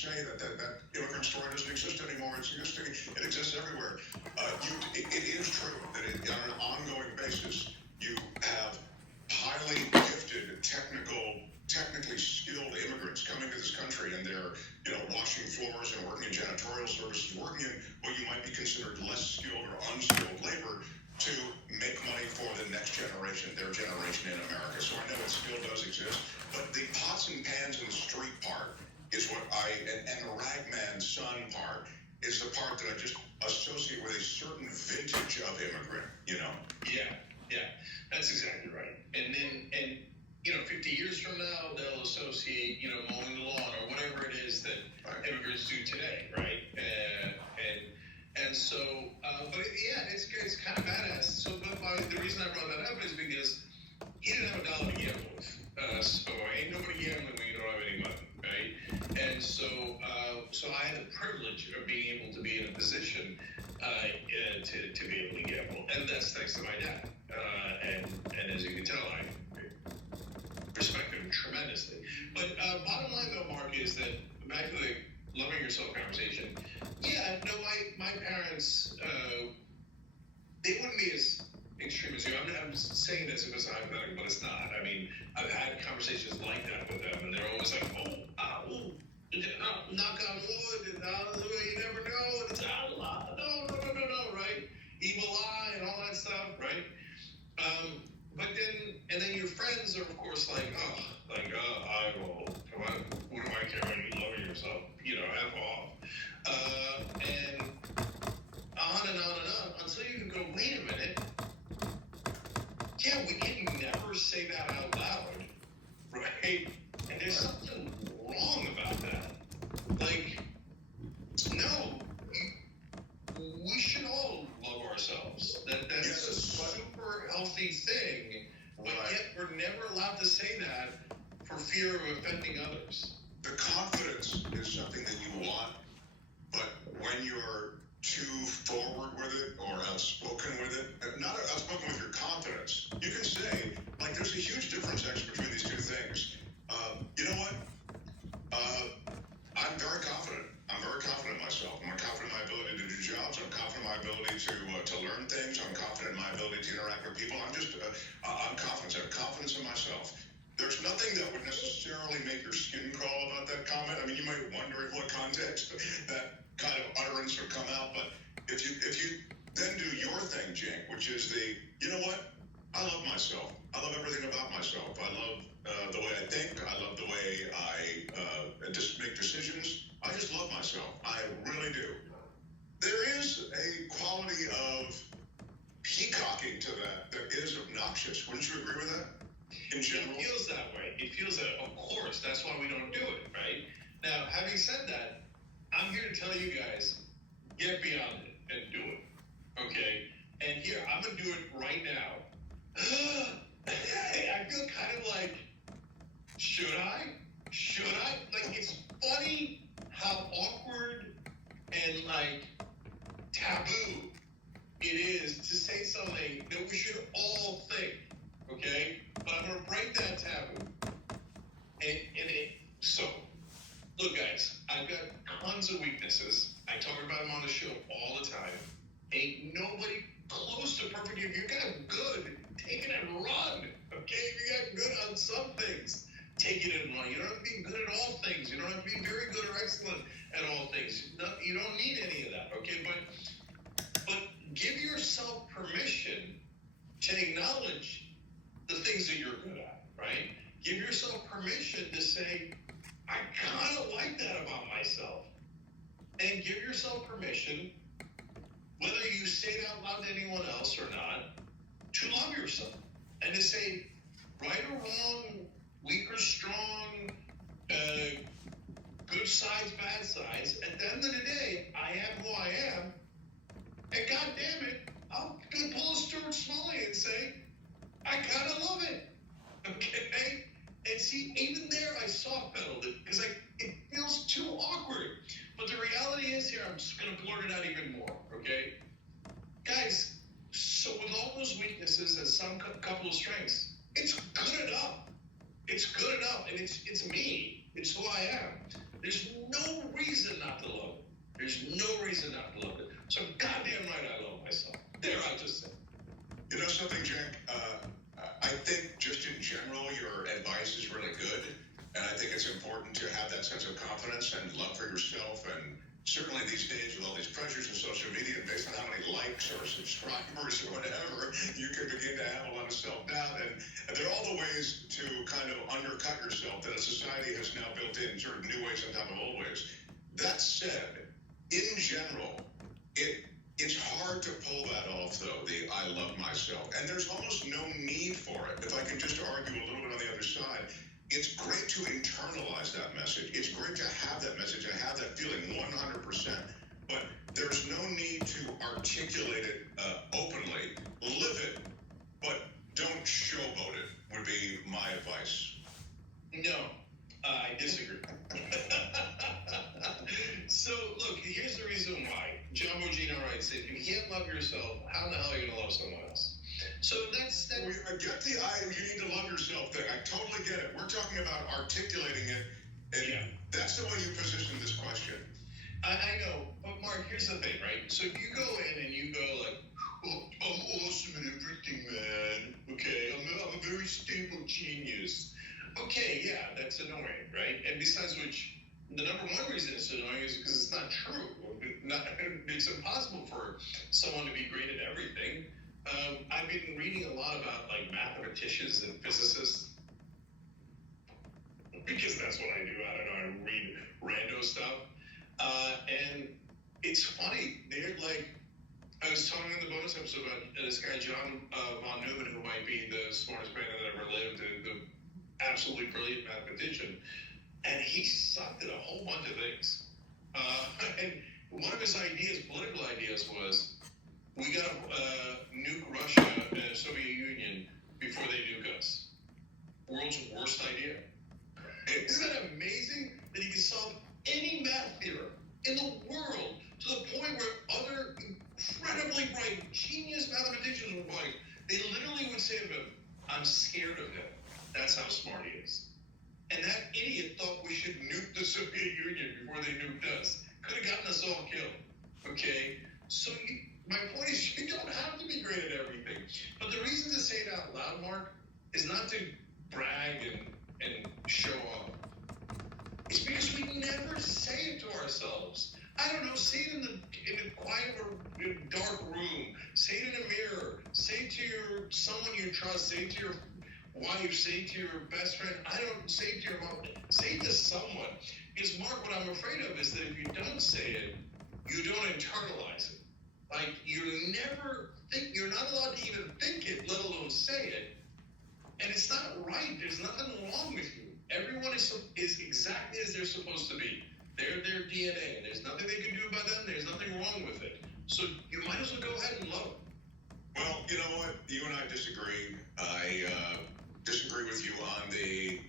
say that immigrant story doesn't exist anymore. It exists everywhere. It is true that on an ongoing basis, you have highly gifted, technically skilled immigrants coming to this country, and they're washing floors and working in janitorial services, working in what you might be considered less skilled or unskilled labor to make money for the next generation, their generation in America. So I know it still does exist, but the pots and pans in the street part is what and the ragman son part is the part that I just associate with a certain vintage of immigrant, Yeah, that's exactly right. And 50 years from now, they'll associate, mowing the lawn or whatever it is that immigrants do today, right? And so, it's kind of badass. So, the reason I brought that up is because he didn't have $1 to gamble with. So ain't nobody gambling when you don't have any money, right? And so I had the privilege of being able to be in a position to be able to gamble, and that's thanks to my dad. And as you can tell, I respect him tremendously. But bottom line, though, Mark, is that back to the loving yourself conversation. Yeah, no, my parents, they wouldn't be as extreme as you. I'm saying this if it's hypothetical, but it's not. I mean, I've had conversations like that with them, and they're always like, knock on wood, and you never know, and it's no, right? Evil eye and all that stuff, right? But then your friends are, of course, like, I will, come on, what do I care when you love yourself? F off. And on and on and on, until you can go, wait a minute. Yeah, we can never say that out loud, right? And there's something wrong about that. Like, no, we should all love ourselves. That's a super healthy thing, but yet we're never allowed to say that for fear of offending others. The confidence is something that you want, but when you're too forward with it or outspoken with it, not outspoken with your confidence, you can say, like, there's a huge difference actually between these two things. You know what? I'm very confident. I'm very confident in myself. I'm confident in my ability to do jobs. I'm confident in my ability to learn things. I'm confident in my ability to interact with people. I'm confident. I have confidence in myself. There's nothing that would necessarily make your skin crawl about that comment. I mean, you might wonder in what context that kind of utterance would come out, but if you then do your thing, Jake, which is you know what? I love myself. I love everything about myself. I love the way I think. I love the way I just make decisions. I just love myself. I really do. There is a quality of peacocking to that is obnoxious. Wouldn't you agree with that? In general? It feels that way. It feels that, of course. That's why we don't do it, right? Now, having said that, I'm here to tell you guys, get beyond it and do it, okay? And here, I'm going to do it right now. I feel kind of like, should I? Like, it's funny how awkward and, like, taboo it is to say something that we should all think, okay? But I'm going to break that taboo. So, look, guys, I've got tons of weaknesses. I talk about them on the show all the time. Ain't nobody close to perfect. If you got good, take it and run, okay? If you got good on some things, take it and run. You don't have to be good at all things. You don't have to be very good or excellent at all things. You don't need any of that, okay? But give yourself permission to acknowledge the things that you're good at, right? Give yourself permission to say, I kind of like that about myself. And give yourself permission, whether you say it out loud to anyone else or not, to love yourself. And to say, right or wrong, weak or strong, good sides, bad sides, at the end of the day, I am who I am. And God damn it, I'm going to pull a Stuart Smalley and say, I kind of love it. Okay? And see, even there, I soft pedaled it because it feels too awkward. But the reality is here, I'm just going to blurt it out even more, okay? Guys, so with all those weaknesses and some couple of strengths, it's good enough. It's good enough, and it's me. It's who I am. There's no reason not to love it. There's no reason not to love it. So goddamn right I love myself. There, I just said. You know something, Jack? I think just in general, your advice is really good. And I think it's important to have that sense of confidence and love for yourself. And certainly these days with all these pressures of social media and based on how many likes or subscribers or whatever, you can begin to have a lot of self-doubt. And there are all the ways to kind of undercut yourself that a society has now built in, sort of new ways on top of old ways. That said, in general, it's hard to pull that off, though, the I love myself. And there's almost no need for it. If I can just argue a little bit on the other side, it's great to internalize that message. It's great to have that message and have that feeling 100%. But there's no need to articulate it openly. Live it, but don't showboat it, would be my advice. No, I disagree. So, look, here's the reason why. John Bogino writes, if you can't love yourself, how in the hell are you going to love someone else? So that's I get the you need to love yourself thing. I totally get it. We're talking about articulating it, and yeah. That's the way you position this question. I know, but Mark, here's the thing, right? So if you go in and you go like, oh, I'm awesome at everything, man. Okay, I'm a very stable genius. Okay, yeah, that's annoying, right? And besides which, the number one reason it's annoying is because it's not true. It's impossible for someone to be great at everything. I've been reading a lot about like mathematicians and physicists because that's what I do. I don't know. I read rando stuff, and it's funny. They're like, I was talking in the bonus episode about this guy John von Neumann, who might be the smartest man that ever lived, and the absolutely brilliant mathematician, and he sucked at a whole bunch of things. And one of his ideas, political ideas, was we got to nuke Russia and the Soviet Union before they nuke us. World's worst idea. Isn't that amazing that he can solve any math theorem in the world to the point where other incredibly bright, genius mathematicians were like, they literally would say of him, I'm scared of him. That's how smart he is. And that idiot thought we should nuke the Soviet Union before they nuked us. Could have gotten us all killed. Okay? So my point is, you don't have to be great at everything. But the reason to say it out loud, Mark, is not to brag and show off. It's because we never say it to ourselves. I don't know, say it in a quiet or dark room. Say it in a mirror. Say it to someone you trust. Say it to your wife. Say it to your best friend. Say it to your mom. Say it to someone. Because, Mark, what I'm afraid of is that if you don't say it, you don't internalize it. Like, you're not allowed to even think it, let alone say it. And it's not right. There's nothing wrong with you. Everyone is exactly as they're supposed to be. They're their DNA. There's nothing they can do about them. There's nothing wrong with it. So you might as well go ahead and love them. Well, you know what? You and I disagree. I disagree with you on the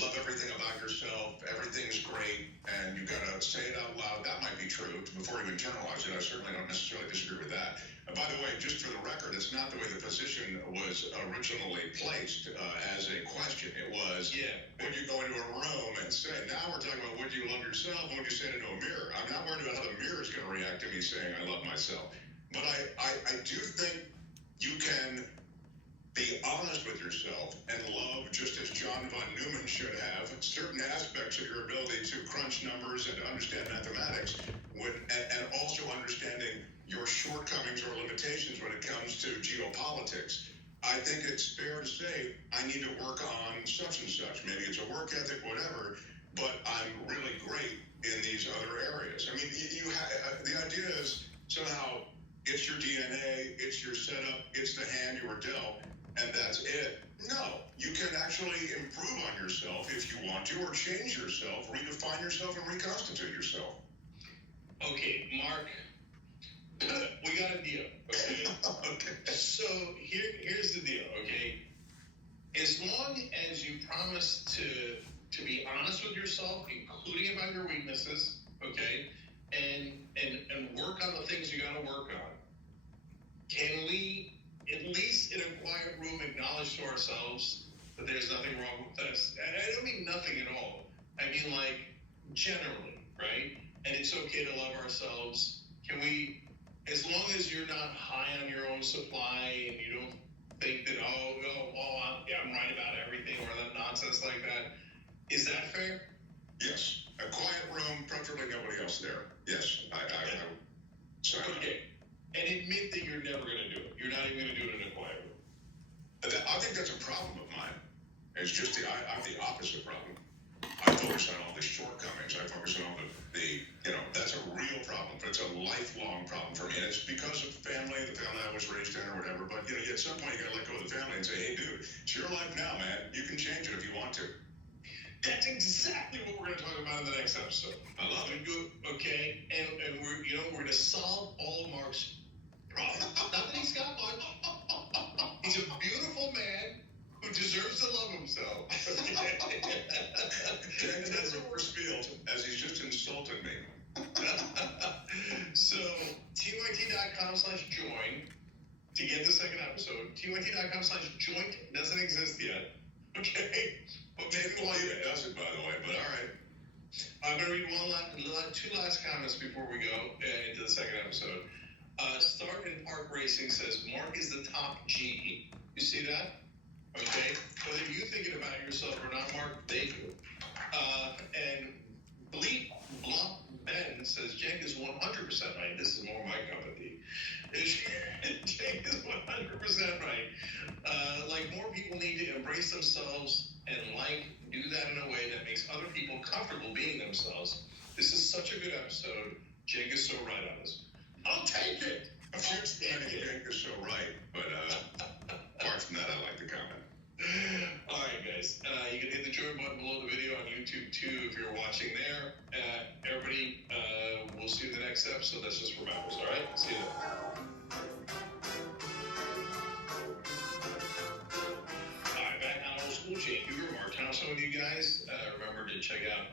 love everything about yourself. Everything's great, and you got to say it out loud. That might be true before you internalize it. I certainly don't necessarily disagree with that. And by the way, just for the record, it's not the way the position was originally placed as a question. It was, would you go into a room and say, now we're talking about would you love yourself, would you say it into a mirror? I'm not worried about how the mirror is going to react to me saying I love myself. But I do think you can be honest with yourself and love, just as John von Neumann should have, certain aspects of your ability to crunch numbers and to understand mathematics, and also understanding your shortcomings or limitations when it comes to geopolitics. I think it's fair to say I need to work on such and such. Maybe it's a work ethic, whatever, but I'm really great in these other areas. I mean, the idea is somehow it's your DNA, it's your setup, it's the hand you were dealt, and that's it. No, you can actually improve on yourself if you want to, or change yourself, redefine yourself, and reconstitute yourself. Okay, Mark, we got a deal. Okay. Okay. So here's the deal. Okay, as long as you promise to be honest with yourself, including about your weaknesses, okay, and work on the things you got to work on. Can we, at least in a quiet room, acknowledge to ourselves that there's nothing wrong with us? And I don't mean nothing at all. I mean, like, generally, right? And it's okay to love ourselves. Can we, as long as you're not high on your own supply and you don't think that, I'm right about everything or that nonsense like that, is that fair? Yes. A quiet room, preferably nobody else there. Yes. So, okay. And admit that you're never going to do it. You're not even going to do it in a quiet room. I think that's a problem of mine. It's just I have the opposite problem. I focus on all the shortcomings. I focus on all that's a real problem, but it's a lifelong problem for me. And it's because of the family I was raised in or whatever. But, at some point you got to let go of the family and say, hey, dude, it's your life now, man. You can change it if you want to. That's exactly what we're going to talk about in the next episode. I love it. Okay, and we're going to solve all of Mark's problems. Not that he's got much. He's a beautiful man who deserves to love himself. And that's a reverse field, as he's just insulted me. So, tyt.com/join to get the second episode. tyt.com/joint doesn't exist yet. Okay? Well, maybe why it doesn't, by the way, but all right. I'm going to read two last comments before we go into the second episode. Start in Park Racing says, Mark is the top G. You see that? Okay? Whether you thinking about yourself or not, Mark, they do. And Bleep Blop Ben says, Cenk is 100% right. This is more my cup of tea. Cenk is 100% right. More people need to embrace themselves and do that in a way that makes other people comfortable being themselves. This is such a good episode. Cenk is so right on this. I'll take it. Cenk is so right, but apart from that, I like the comment. All right, guys. You can hit the join button below the video on YouTube too if you're watching there. Everybody, we'll see you in the next episode. That's just for members. All right. See you then. Jake Huger, Mark Thompson with you guys. Remember to check out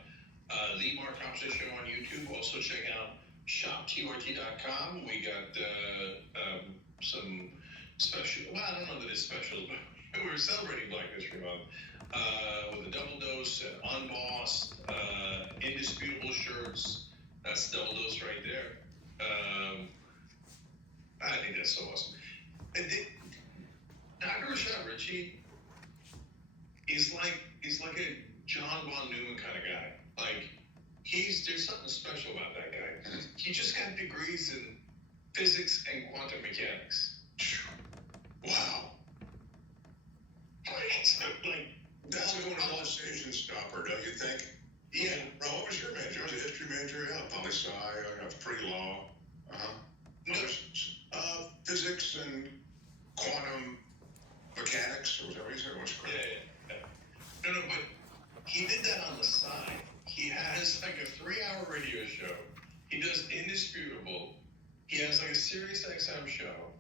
the Mark Thompson Show on YouTube. Also check out shoptyt.com. We got some special, I don't know that it's special, but we're celebrating Black History Month with a double dose, unbossed, indisputable shirts. That's the double dose right there. I think that's so awesome. And Dr. Rashad Ritchie, he's like a John Von Neumann kind of guy. There's something special about that guy. He just got degrees in physics and quantum mechanics. Wow. That's a conversation stopper, don't you think? Yeah. Bro, what was your major? I was a history major. Yeah, poli-sci. I got pre-law. No. Physics and quantum mechanics, or whatever you said. What's correct? Yeah. No, but he did that on the side. He has a 3-hour radio show. He does Indisputable. He has a Sirius XM show.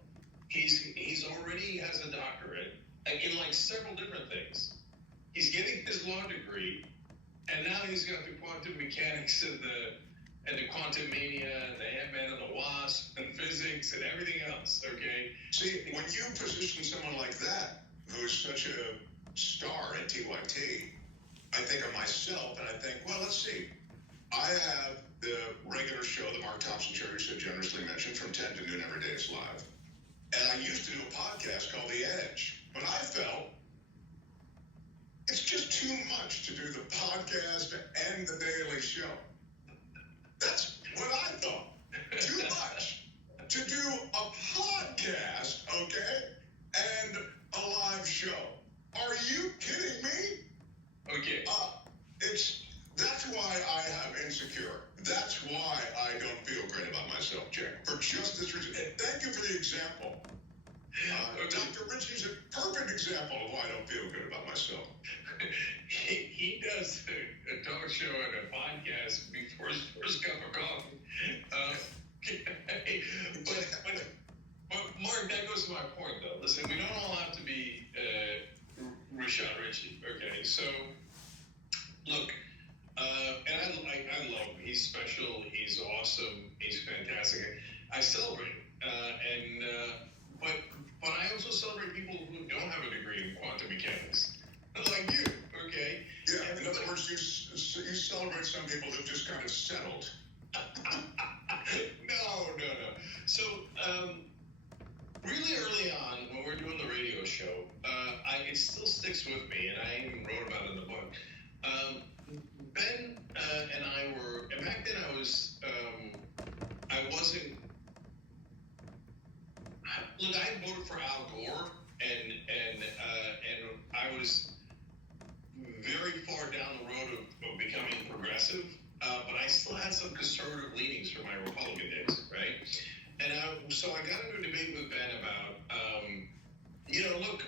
He's already has a doctorate in several different things. He's getting his law degree, and now he's got the quantum mechanics and the quantum mania and the Ant-Man and the Wasp and physics and everything else. Okay. See, when you position someone like that, who is such a star at TYT, I think of myself and I think, well, let's see. I have the regular show, the Mark Thompson Show, you so generously mentioned, from 10 to noon every day. It's live. And I used to do a podcast called The Edge, but I felt it's just too much to do the podcast and the daily show. That's what I thought. Too much to do a podcast, okay, and a live show. Are you kidding me? Okay. That's why I have insecure. That's why I don't feel great about myself, Cenk. For just this reason. And thank you for the example. Dr. Ritchie's a perfect example of why I don't feel good about myself. He does a talk show and a podcast before his first cup of coffee. But Mark, that goes to my point, though. Listen, we don't all have to be Rashad Ritchie, okay? So, look, and I love him. He's special. He's awesome. He's fantastic. I celebrate him. But I also celebrate people who don't have a degree in quantum mechanics, like you, okay? Yeah, in other words, you celebrate some people who've just kind of settled. No. So, really early on, when we're doing the radio show, it still sticks with me, and I even wrote about it in the book. Ben and I were, and back then I wasn't, look, I voted for Al Gore, and I was very far down the road of becoming progressive, but I still had some conservative leanings from my Republican days, right? And so I got into a debate with Ben about, look,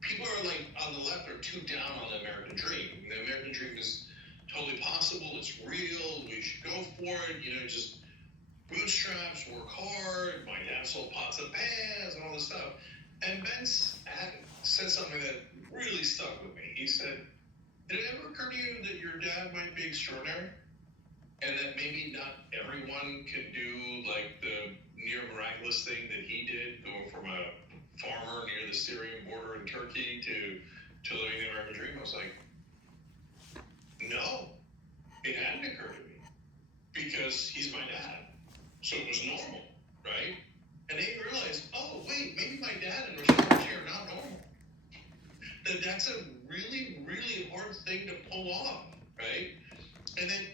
people are like on the left are too down on the American dream. The American dream is totally possible. It's real. We should go for it. Just bootstraps, work hard. My dad sold pots and pans and all this stuff. And Ben said something that really stuck with me. He said, "Did it ever occur to you that your dad might be extraordinary? And that maybe not everyone can do like the near miraculous thing that he did, going from a farmer near the Syrian border in Turkey to living the American dream?" I was like, no, it hadn't occurred to me, because he's my dad. So it was normal, right? And then you realize, oh, wait, maybe my dad and Rochelle are not normal. That's a really, really hard thing to pull off, right? And then,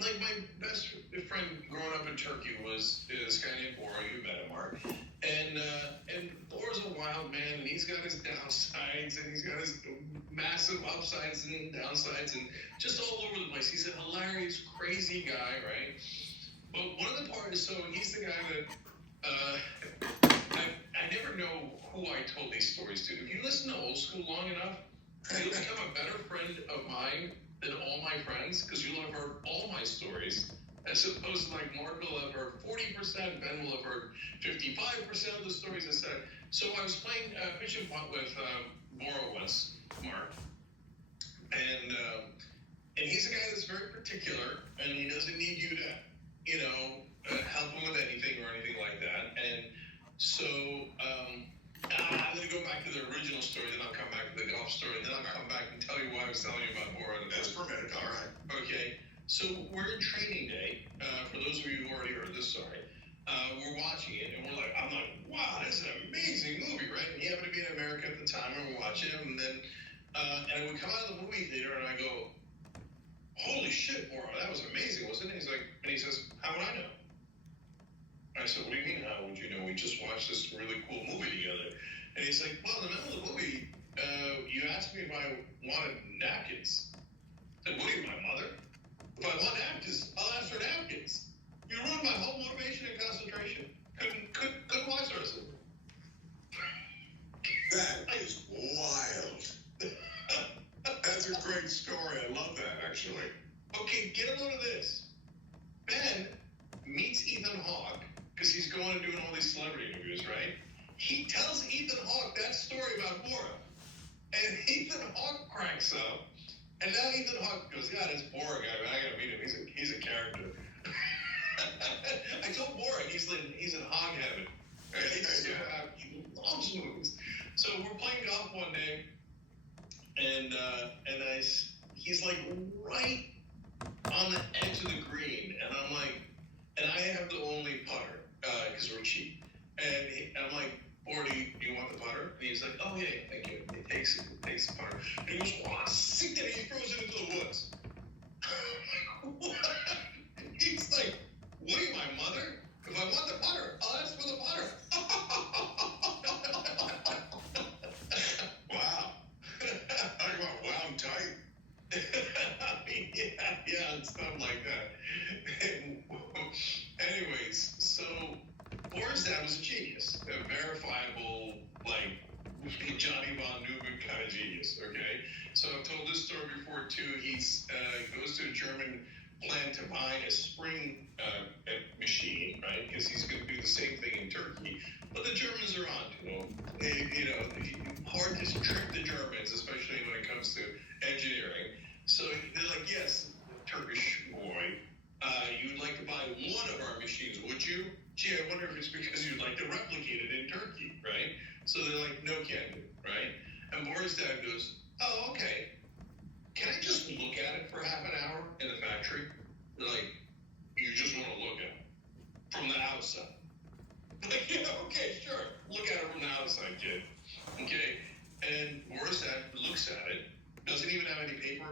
like, my best friend growing up in Turkey was this guy named Bora. You met him, Mark. And Bora's a wild man, and he's got his downsides, and he's got his massive upsides and downsides, and just all over the place. He's a hilarious, crazy guy, right? But one of the parts, so he's the guy that I never know who I told these stories to. If you listen to Old School long enough, you'll become a better friend of mine than all my friends, because you'll have heard all my stories, as opposed to like Mark will have heard 40%, Ben will have heard 55% of the stories I said. So I was playing pitch and putt with Bora once, Mark, and he's a guy that's very particular, and he doesn't need you to, help him with anything or anything like that. And so I'm going to go back to the original story, then I'll come back to the golf story, and then I'll come back and tell you why I was telling you about Bora. That's permitted, all right. Okay, so we're in training day. For those of you who already heard this story, we're watching it, and I'm like, wow, this is an amazing movie, right? And he happened to be in America at the time, and we're watching it, and then, and we come out of the movie theater, and I go, holy shit, Bora, that was amazing, wasn't it? And he says, how would I know? I said, what do you mean, how would you know? We just watched this really cool movie together. And he's like, well, in the middle of the movie, you asked me if I wanted napkins. I said, what are you, my mother? If I want napkins, I'll ask for napkins. You ruined my whole motivation and concentration. Couldn't watch the rest of it. That is wild. That's a great story. I love that, actually. Okay, get a load of this. Ben meets Ethan Hawke, because he's going and doing all these celebrity interviews, right? He tells Ethan Hawke that story about Bora. And Ethan Hawke cracks up. And now Ethan Hawke goes, yeah, this Bora guy, man, I gotta meet him. He's a character. I told Bora he's in hog heaven. He loves movies. So we're playing golf one day, and he's like right on the edge of the green, and I'm like, and I have the only putter, because we're cheap. And I'm like, Bora, do you want the putter? And he's like, oh yeah, thank you. He takes the putter. And he goes, wow, sick that he throws it into the woods. I'm like, what? He's like, what are you, my mother? If I want the putter, I'll ask for the putter. Wow. Talk about wound tight. I mean, yeah, and stuff like that. Anyways, so Bora's dad was a genius, a verifiable, like, Johnny Von Neumann kind of genius, okay? So I've told this story before, too. He goes to a German plant to buy a spring machine, right? Because he's going to do the same thing in Turkey. But the Germans are on to him. Hard to trick the Germans, especially when it comes to engineering. So they're like, yes, Turkish boy, you'd like to buy one of our machines, would you? Gee, I wonder if it's because you'd like to replicate it in Turkey, right? So they're like, no, can't do, right? And Bora's dad goes, oh, okay.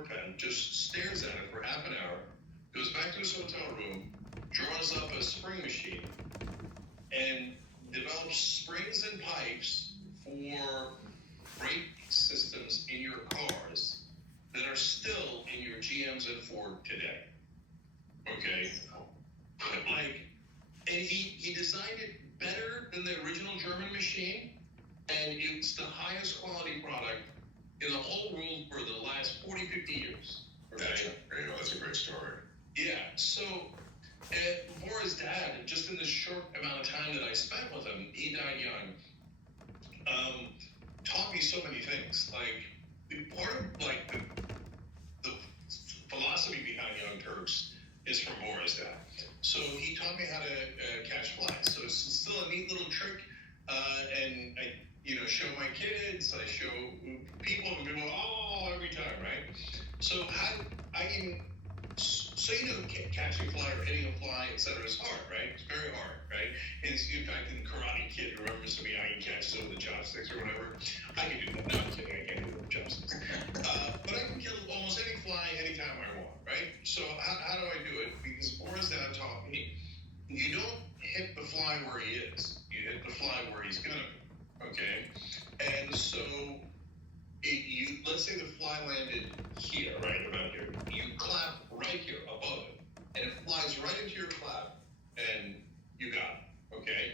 or a pen, just stares at it for half an hour, goes back to his hotel room, draws up a spring machine, and develops springs and pipes for brake systems in your cars that are still in your GMs and Ford today. Okay? Like, and he designed it better than the original German machine, and it's the highest quality product in the whole world for the last 40, 50 years. Okay? That's a great story. Yeah, so Bora's dad, just in the short amount of time that I spent with him, he died young, taught me so many things. Like, part of like the philosophy behind Young Turks is from Bora's dad. So he taught me how to catch flies. So it's still a neat little trick, and I, show my kids, I show people, and people, every time, right? So I can, catching a fly or hitting a fly, etc. is hard, right? It's very hard, right? And in fact, in Karate Kid, remember somebody how he catches it with the chopsticks or whatever? I can do that. No, I'm kidding. I can't do it with chopsticks. But I can kill almost any fly anytime I want, right? So how do I do it? Because Bora's dad taught me, you don't hit the fly where he is. You hit the fly where he's gonna be, okay? And so let's say the fly landed here, right about here. You clap right here above it, and it flies right into your clap, and you got it, okay?